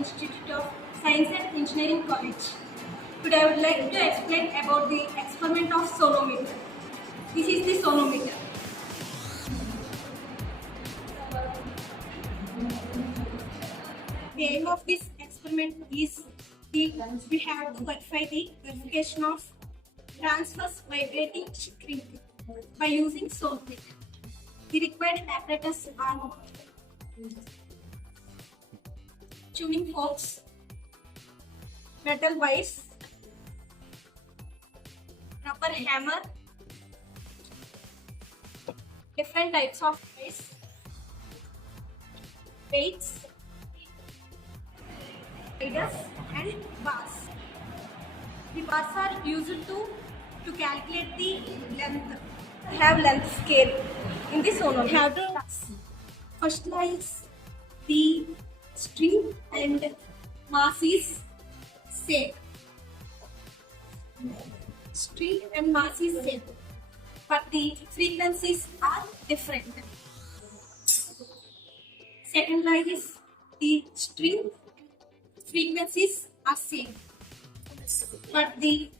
Institute of Science and Engineering College. Today I would like to explain about the experiment of sonometer. This is the sonometer. The aim of this experiment is we have to verify the verification of transverse vibrating string by using sonometer. The required apparatus are tuning forks, metal wires, rubber hammer, different types of wires, weights, guiders and bars. The bars are used to calculate the length. We have length scale in the sonometer. We have to first lies the string and mass is same. String and mass is same, but the frequencies are different. Second line is the string frequencies are same, but the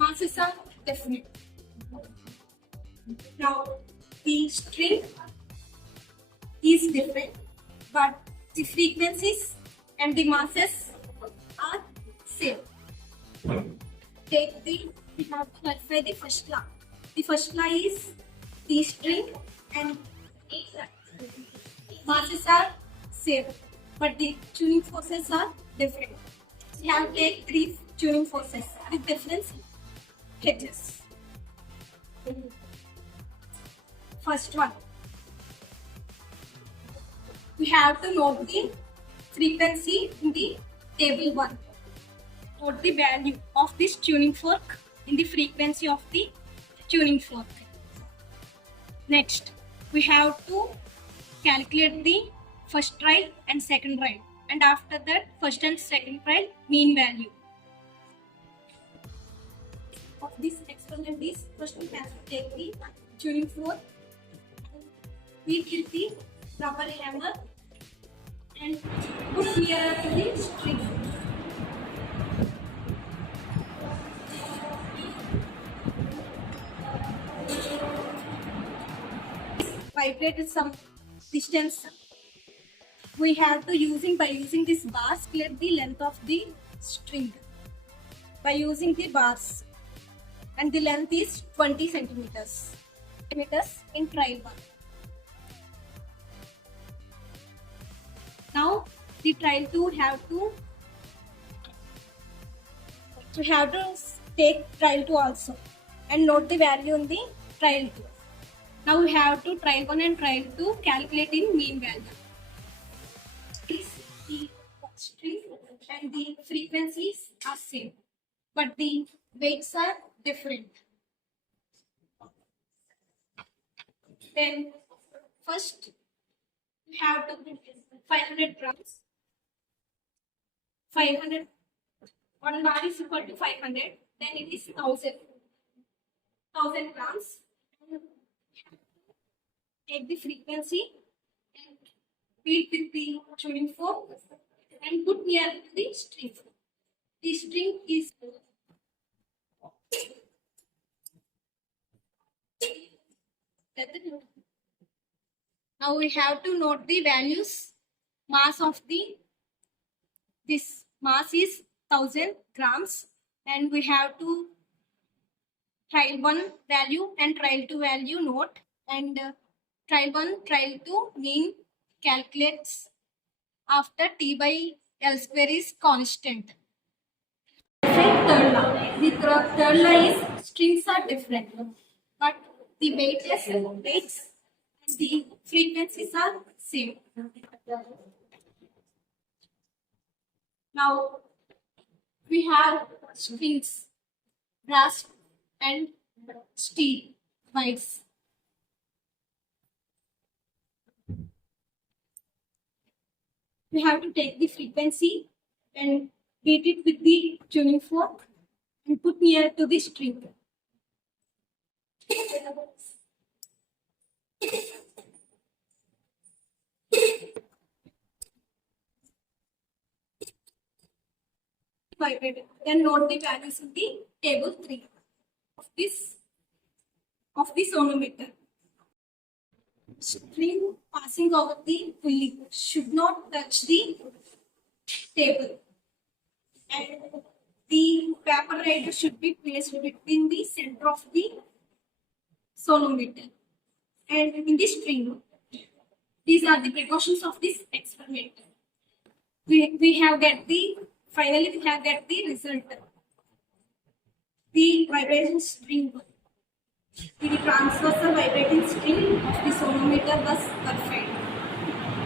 masses are different. Now the string is different, but the frequencies and the masses are same. We have to verify the first law. The first law is the string and masses are same, but the tuning forces are different. We have to take 3 tuning forces with different edges. First one, we have to note the frequency in the table 1. Note the value of this tuning fork in the frequency of the tuning fork. Next, we have to calculate the first trial and second trial, and after that first and second trial mean value. Of this experiment is first we have to take the tuning fork, we hit the rubber hammer and put near to the string. Vibrated some distance. We have to by using this bars calculate the length of the string by using the bars, and the length is 20 centimeters in trial 1. Now the trial 2 we have to take trial 2 also and note the value in the trial 2. Now we have to trial 1 and trial 2 calculate in mean value. The string and the frequencies are same, but the weights are different. Then first we have to 500 grams. 500, 1 bar is equal to 500. Then it is 1000 grams. Take the frequency and feed with the tuning fork and put near the string. The string is now we have to note the values. Mass of this mass is 1000 grams, and we have to trial 1 value and trial 2 value note, and trial 1 trial 2 mean calculates after T by L square is constant. Third law. The third law is strings are different, but the weights and the frequencies are same. Now we have strings, brass and steel wires. We have to take the frequency and beat it with the tuning fork and put near to the string. vibrated. Then note the values in the table 3 of the sonometer. String passing over the pulley should not touch the table, and the paper rider should be placed between the center of the sonometer and in the string. These are the precautions of this experiment. We have get the result. The vibration string, the transversal vibrating string of the sonometer was perfect.